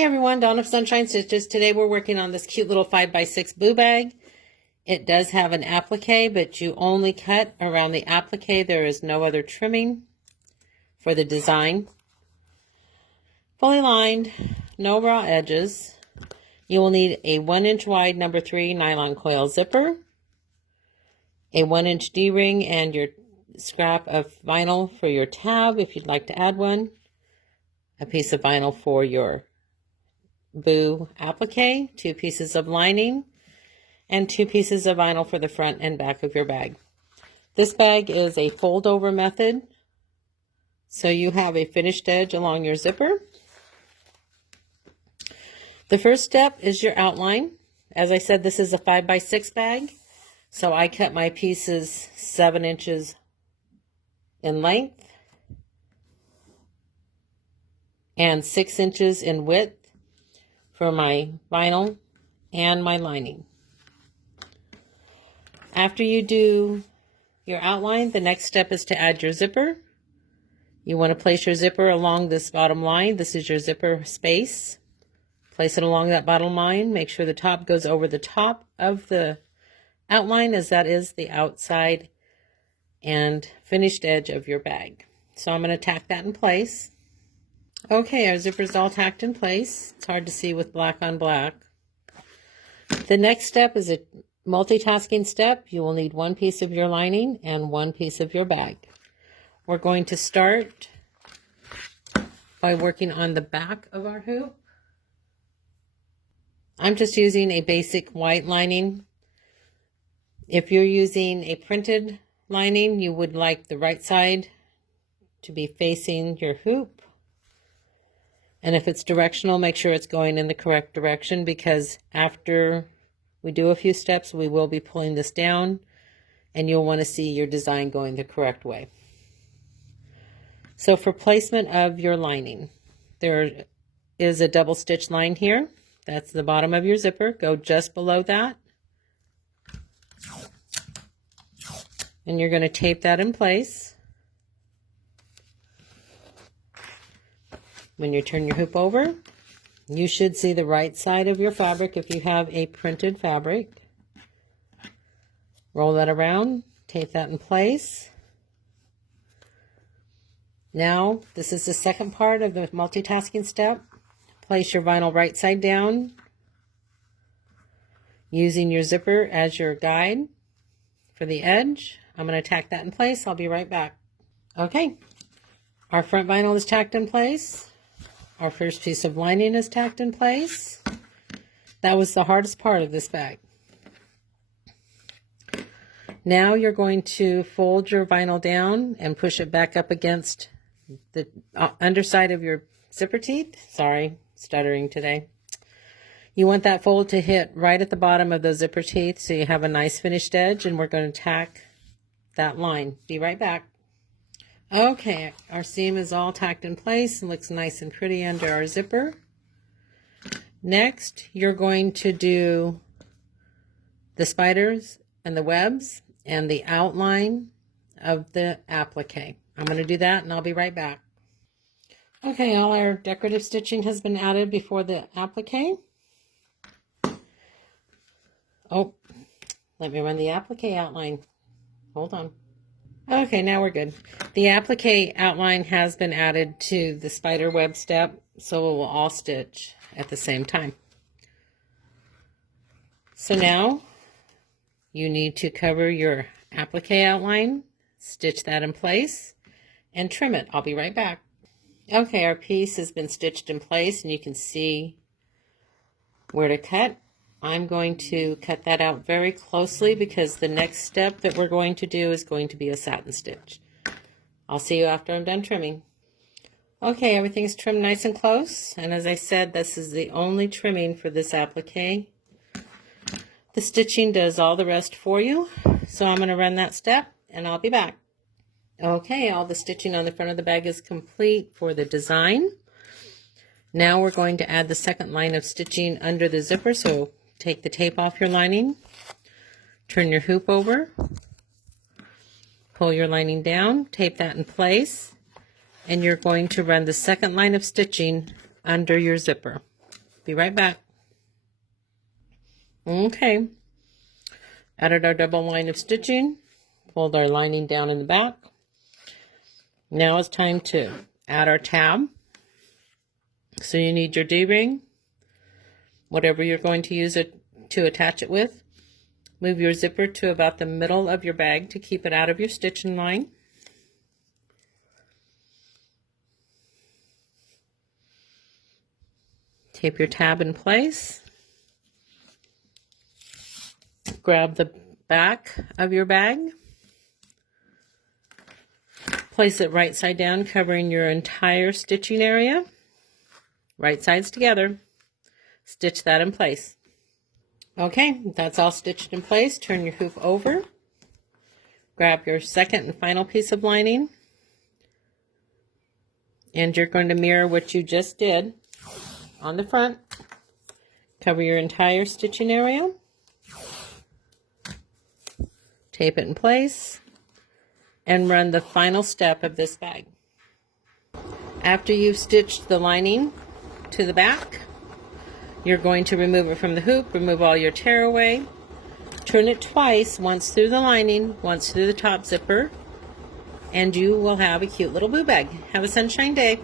Hey everyone, Dawn of Sunshine Stitches. Today we're working on this cute little 5x6 boo bag. It does have an applique, but you only cut around the applique. There is no other trimming for the design. Fully lined, no raw edges. You will need a 1-inch wide No. 3 nylon coil zipper, a 1-inch D-ring, and your scrap of vinyl for your tab if you'd like to add one, a piece of vinyl for your boo applique, 2 pieces of lining, and 2 pieces of vinyl for the front and back of your bag. This bag is a fold over method, so you have a finished edge along your zipper. The first step is your outline. As I said, this is a 5x6 bag, so I cut my pieces 7 inches in length and 6 inches in width for my vinyl and my lining. After you do your outline, the next step is to add your zipper. You want to place your zipper along this bottom line. This is your zipper space. Place it along that bottom line. Make sure the top goes over the top of the outline, as that is the outside and finished edge of your bag. So I'm going to tack that in place. Okay, our zipper's all tacked in place. It's hard to see with black on black. The next step is a multitasking step. You will need 1 piece of your lining and 1 piece of your bag. We're going to start by working on the back of our hoop. I'm just using a basic white lining. If you're using a printed lining, you would like the right side to be facing your hoop. And if it's directional, make sure it's going in the correct direction, because after we do a few steps, we will be pulling this down and you'll want to see your design going the correct way. So for placement of your lining, there is a double stitch line here. That's the bottom of your zipper. Go just below that. And you're going to tape that in place. When you turn your hoop over, you should see the right side of your fabric if you have a printed fabric. Roll that around, tape that in place. Now, this is the second part of the multitasking step. Place your vinyl right side down, using your zipper as your guide for the edge. I'm going to tack that in place. I'll be right back. Okay, our front vinyl is tacked in place. Our first piece of lining is tacked in place. That was the hardest part of this bag. Now you're going to fold your vinyl down and push it back up against the underside of your zipper teeth. Sorry, stuttering today. You want that fold to hit right at the bottom of those zipper teeth so you have a nice finished edge, and we're going to tack that line. Be right back. Okay, our seam is all tacked in place and looks nice and pretty under our zipper. Next, you're going to do the spiders and the webs and the outline of the applique. I'm going to do that and I'll be right back. Okay, all our decorative stitching has been added before the applique. Oh, let me run the applique outline. Hold on. Okay, now we're good. The applique outline has been added to the spider web step, so it will all stitch at the same time. So now you need to cover your applique outline, stitch that in place, and trim it. I'll be right back. Okay, our piece has been stitched in place and you can see where to cut. I'm going to cut that out very closely because the next step that we're going to do is going to be a satin stitch. I'll see you after I'm done trimming. Okay, everything's trimmed nice and close, and as I said, this is the only trimming for this applique. The stitching does all the rest for you, so I'm going to run that step and I'll be back. Okay, all the stitching on the front of the bag is complete for the design. Now we're going to add the second line of stitching under the zipper, so take the tape off your lining, turn your hoop over, pull your lining down, tape that in place, and you're going to run the second line of stitching under your zipper. Be right back. Okay. Added our double line of stitching. Pulled our lining down in the back. Now it's time to add our tab. So you need your D-ring, whatever you're going to use it to attach it with. Move your zipper to about the middle of your bag to keep it out of your stitching line. Tape your tab in place. Grab the back of your bag. Place it right side down, covering your entire stitching area. Right sides together. Stitch that in place. Okay, that's all stitched in place. Turn your hoop over. Grab your second and final piece of lining. And you're going to mirror what you just did on the front. Cover your entire stitching area. Tape it in place. And run the final step of this bag. After you've stitched the lining to the back, you're going to remove it from the hoop, remove all your tearaway, turn it twice, once through the lining, once through the top zipper, and you will have a cute little boo bag. Have a sunshine day.